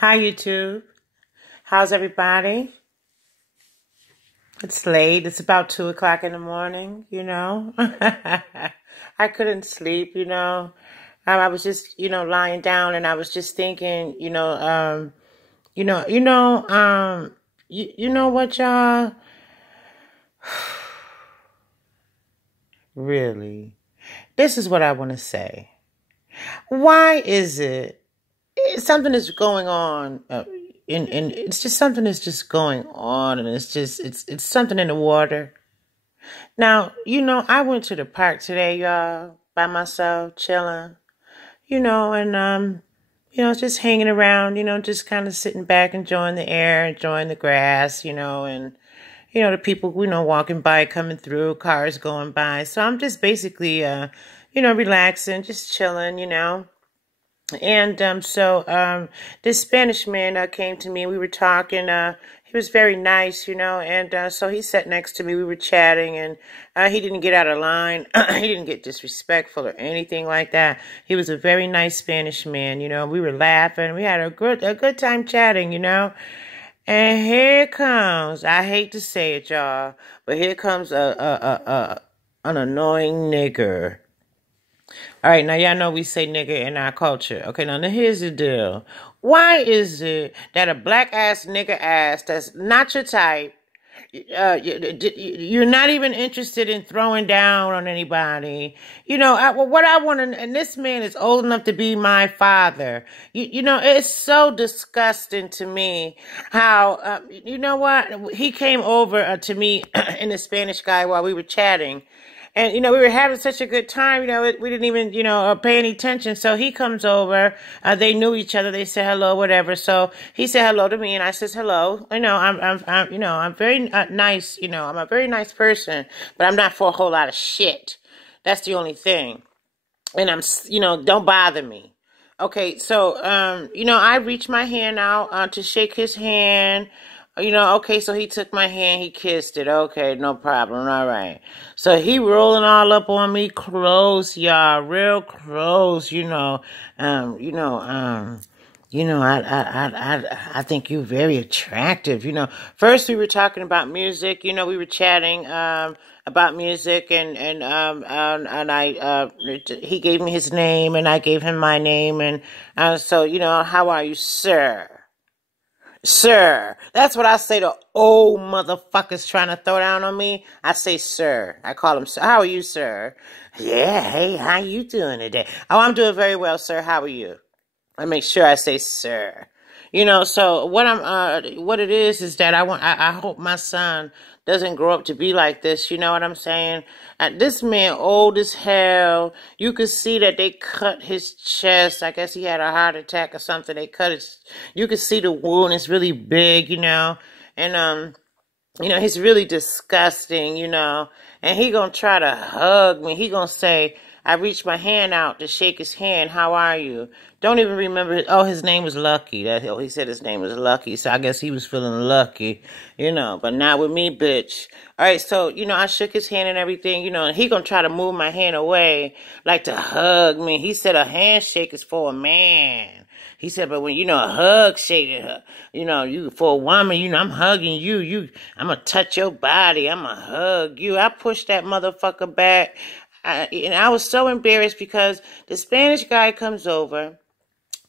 Hi, YouTube. How's everybody? It's late. It's about 2 o'clock in the morning, I couldn't sleep, I was just, lying down and I was just thinking, you know, you know, um, you know what, y'all? Really? This is what I want to say. Why is it something is going on, and it's just something is just going on, and it's something in the water. Now, I went to the park today, y'all, by myself, chilling, and just hanging around, just kind of sitting back, enjoying the air, enjoying the grass, and the people, walking by, coming through, cars going by. So I'm just basically, relaxing, just chilling. And this Spanish man came to me. We were talking. He was very nice, and so he sat next to me. We were chatting, and he didn't get out of line. He didn't get disrespectful or anything like that. He was a very nice Spanish man, We were laughing. We had a good time chatting, And here comes, I hate to say it, y'all, but here comes an annoying nigger. All right, now y'all know we say nigger in our culture. Okay, now here's the deal. Why is it that a black ass nigger ass that's not your type, you're not even interested in throwing down on anybody? What I want to, and this man is old enough to be my father. It's so disgusting to me how, what? He came over to me and the Spanish guy while we were chatting. And, we were having such a good time, we didn't even, pay any attention. So he comes over, they knew each other. They said hello, whatever. So he said hello to me and I says hello. I'm very nice, I'm a very nice person, but I'm not for a whole lot of shit. That's the only thing. And I'm, don't bother me. Okay. So, I reached my hand out, to shake his hand. Okay, so he took my hand, he kissed it. Okay, no problem. All right. So he rolling all up on me close, y'all, real close, I think you're very attractive. First we were talking about music, we were chatting, about music and I, he gave me his name and I gave him my name. And, so, how are you, sir? Sir, that's what I say to old motherfuckers trying to throw down on me. I say, sir. I call him, sir. How are you, sir? Yeah, hey, how you doing today? Oh, I'm doing very well, sir. How are you? I make sure I say, sir. So what it is that I hope my son doesn't grow up to be like this. You know what I'm saying? This man old as hell. You could see that they cut his chest. I guess he had a heart attack or something. They cut his, you could see the wound. It's really big, and, he's really disgusting, and he gonna try to hug me. He gonna say, I reached my hand out to shake his hand. How are you? Don't even remember. Oh, his name was Lucky. He said his name was Lucky. So I guess he was feeling lucky, but not with me, bitch. All right. So, I shook his hand and everything, and he gonna try to move my hand away, like to hug me. He said a handshake is for a man. He said, but when, a hug shake, you, for a woman, I'm hugging you, I'm going to touch your body. I'm going to hug you. I pushed that motherfucker back. And I was so embarrassed because the Spanish guy comes over.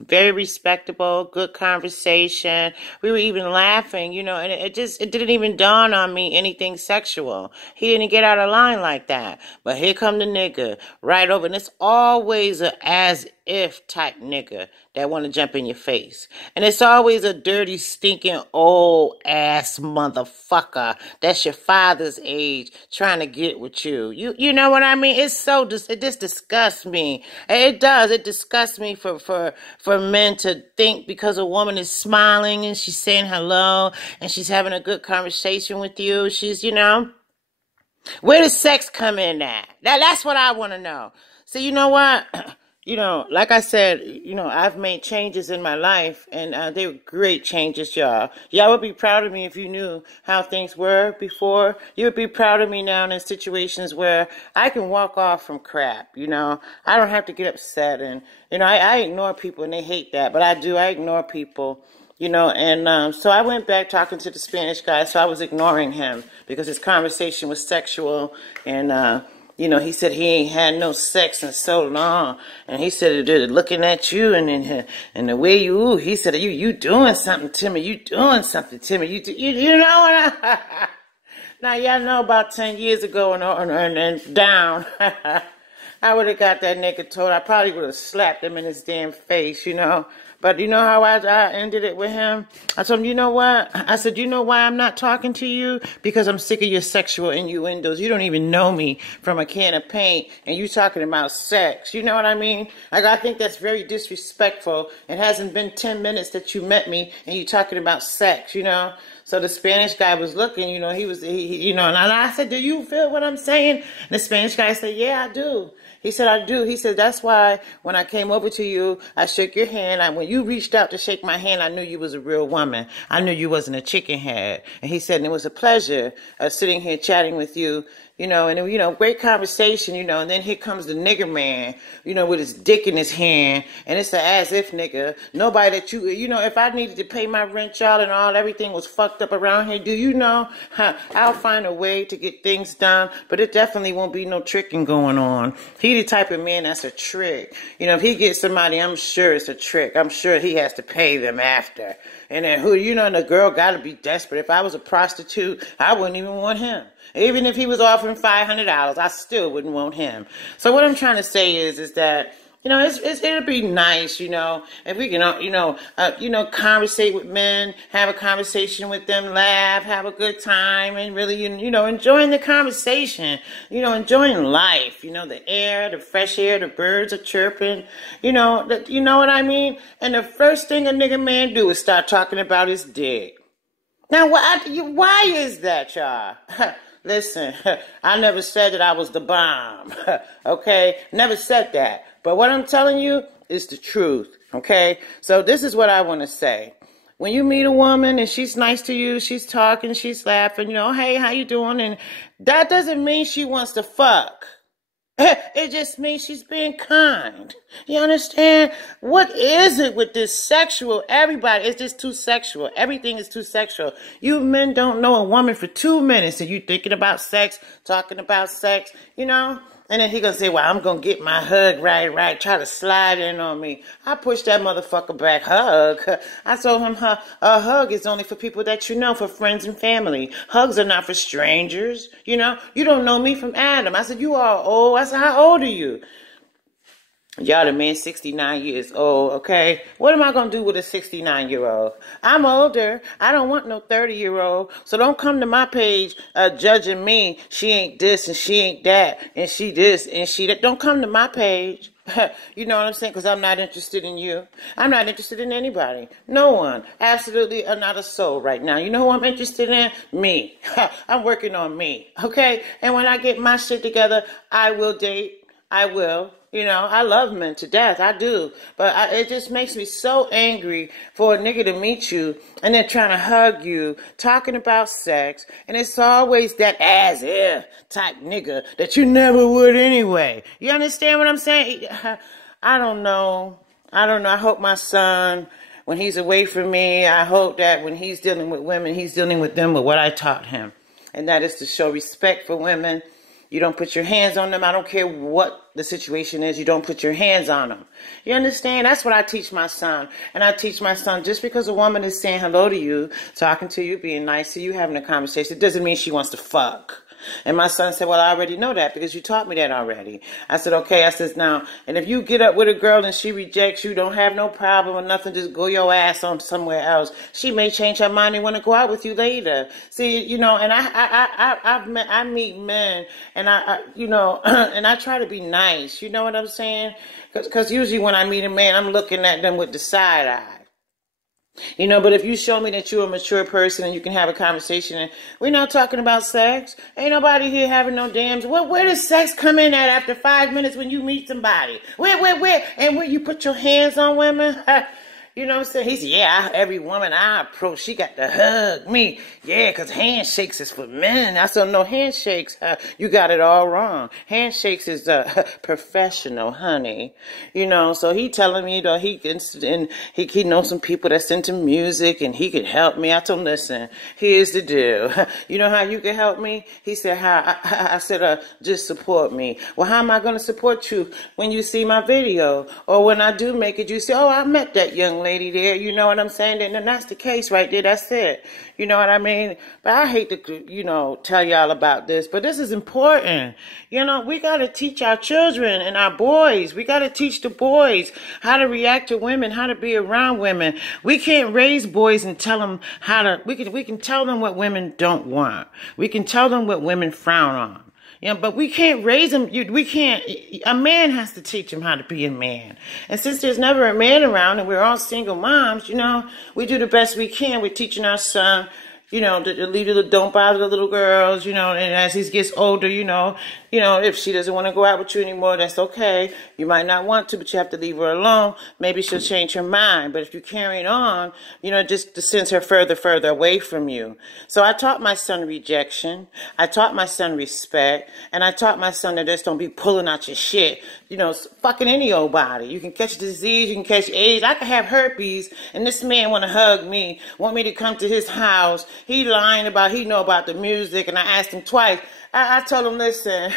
Very respectable, good conversation. We were even laughing, and it didn't even dawn on me anything sexual. He didn't get out of line like that. But here come the nigga right over. And it's always a as if type nigga that want to jump in your face. And it's always a dirty, stinking, old ass motherfucker that's your father's age trying to get with you. You know what I mean? It just disgusts me. It does. It disgusts me for men to think because a woman is smiling and she's saying hello and she's having a good conversation with you. She's, where does sex come in at? That's what I want to know. So you know what? like I said, I've made changes in my life, and they were great changes, y'all. Y'all would be proud of me if you knew how things were before. You would be proud of me now in situations where I can walk off from crap, I don't have to get upset, and, I ignore people, and they hate that, but I do. I ignore people. And so I went back talking to the Spanish guy, so I was ignoring him because his conversation was sexual, and, he said he ain't had no sex in so long, and he said looking at you and the way he said you doing something to me, you know what now y'all know about 10 years ago and down. I would have got that nigga told. I probably would have slapped him in his damn face, But you know how I ended it with him? I told him, you know what? I said, you know why I'm not talking to you? Because I'm sick of your sexual innuendos. You don't even know me from a can of paint, and you talking about sex. You know what I mean? Like, I think that's very disrespectful. It hasn't been 10 minutes that you met me, and you talking about sex, So the Spanish guy was looking, and I said, do you feel what I'm saying? And the Spanish guy said, yeah, I do. He said, I do. He said, that's why when I came over to you, I shook your hand. When you reached out to shake my hand, I knew you was a real woman. I knew you wasn't a chicken head. And he said, and it was a pleasure sitting here chatting with you. Great conversation, and then here comes the nigger man, with his dick in his hand, and it's a as if nigga. Nobody that if I needed to pay my rent, y'all, and everything was fucked up around here, do you know? I'll find a way to get things done, but it definitely won't be no tricking going on. He the type of man that's a trick. If he gets somebody, I'm sure it's a trick. I'm sure he has to pay them after. And then the girl got to be desperate. If I was a prostitute, I wouldn't even want him. Even if he was offering $500, I still wouldn't want him. So what I'm trying to say is that, it'll be nice, if we can, conversate with men, have a conversation with them, laugh, have a good time, and really, enjoying the conversation, enjoying life, the air, the fresh air, the birds are chirping, you know what I mean? And the first thing a nigga man do is start talking about his dick. Now, why is that, y'all? Listen, I never said that I was the bomb, okay? Never said that. But what I'm telling you is the truth, okay? So this is what I want to say. When you meet a woman and she's nice to you, she's talking, she's laughing, hey, how you doing? And that doesn't mean she wants to fuck. It just means she's being kind. You understand? What is it with this sexual? Everybody, it's just too sexual. Everything is too sexual. You men don't know a woman for 2 minutes and you thinking about sex, talking about sex, And then he gonna say, well, I'm gonna get my hug right, try to slide in on me. I pushed that motherfucker back, hug. I told him a hug is only for people that you know, for friends and family. Hugs are not for strangers, You don't know me from Adam. I said, you are old. I said, how old are you? Y'all, the man 69 years old, okay? What am I going to do with a 69-year-old? I'm older. I don't want no 30-year-old. So don't come to my page judging me. She ain't this and she ain't that and she this and she that. Don't come to my page. You know what I'm saying? Because I'm not interested in you. I'm not interested in anybody. No one. Absolutely not a soul right now. You know who I'm interested in? Me. I'm working on me, okay? And when I get my shit together, I will date. I will. I love men to death. I do. But it just makes me so angry for a nigga to meet you and then trying to hug you, talking about sex. And it's always that as if type nigga that you never would anyway. You understand what I'm saying? I don't know. I hope my son, when he's away from me, I hope that when he's dealing with women, he's dealing with them with what I taught him. And that is to show respect for women. You don't put your hands on them. I don't care what the situation is. You don't put your hands on them. You understand? That's what I teach my son. And I teach my son, just because a woman is saying hello to you, talking to you, being nice to you, having a conversation, it doesn't mean she wants to fuck. And my son said, well, I already know that because you taught me that already. I said, okay. I said, now, and if you get up with a girl and she rejects you, don't have no problem or nothing, just go your ass on somewhere else. She may change her mind and want to go out with you later. See, and I meet men and and I try to be nice. You know what I'm saying? Because usually when I meet a man, I'm looking at them with the side eye. You know, but if you show me that you're a mature person and you can have a conversation, and we're not talking about sex. Ain't nobody here having no dams. Where does sex come in at after 5 minutes when you meet somebody? Where? And where you put your hands on women? You know what I'm saying? He said, yeah, every woman I approach, she got to hug me. Yeah, because handshakes is for men. I said, no, handshakes, you got it all wrong. Handshakes is professional, honey. You know, so he telling me, you know, he knows some people that's into music and he could help me. I told him, listen, here's the deal. You know how you can help me? He said, how? I said, just support me. Well, how am I going to support you when you see my video? Or when I do make it, you say, oh, I met that young lady there, you know what I'm saying? And that's the case right there, that's it. You know what I mean? But I hate to, you know, tell y'all about this, but this is important. You know, we got to teach our children and our boys. We got to teach the boys how to react to women, how to be around women. We can't raise boys and tell them how to, we can tell them what women don't want. We can tell them what women frown on. You know, but we can't raise them. A man has to teach him how to be a man. And since there's never a man around and we're all single moms, you know, we do the best we can. We're teaching our son, you know, don't bother the little girls, you know, and as he gets older, you know, if she doesn't want to go out with you anymore, that's okay. You might not want to, but you have to leave her alone. Maybe she'll change her mind. But if you carry it on, you know, just to send her further away from you. So I taught my son rejection. I taught my son respect. And I taught my son that just don't be pulling out your shit. You know, fucking any old body. You can catch disease, you can catch AIDS. I could have herpes, and this man want to hug me, want me to come to his house. He lying about, he know about the music, and I asked him twice. I told him, listen,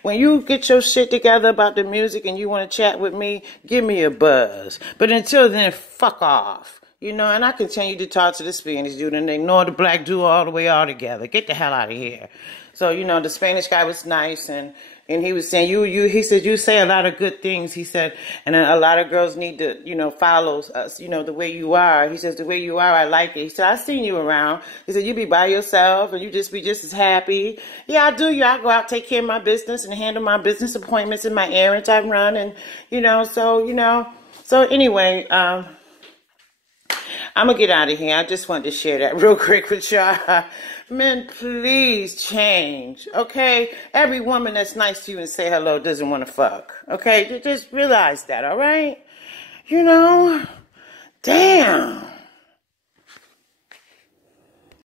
when you get your shit together about the music and you want to chat with me, give me a buzz. But until then, fuck off. You know, and I continue to talk to the Spanish dude and ignore the black dude all the way altogether. Get the hell out of here. So, you know, the Spanish guy was nice, and he was saying, he said, you say a lot of good things, he said, and a lot of girls need to, you know, follow us, you know, the way you are. He says, the way you are, I like it. He said, I've seen you around. He said, you be by yourself, and you just be just as happy. Yeah, I do. Yeah, I go out, take care of my business, and handle my business appointments and my errands I run, and, you know, so anyway, I'm going to get out of here. I just wanted to share that real quick with y'all. Men, please change, okay? Every woman that's nice to you and say hello doesn't want to fuck, okay? Just realize that, all right? You know? Damn.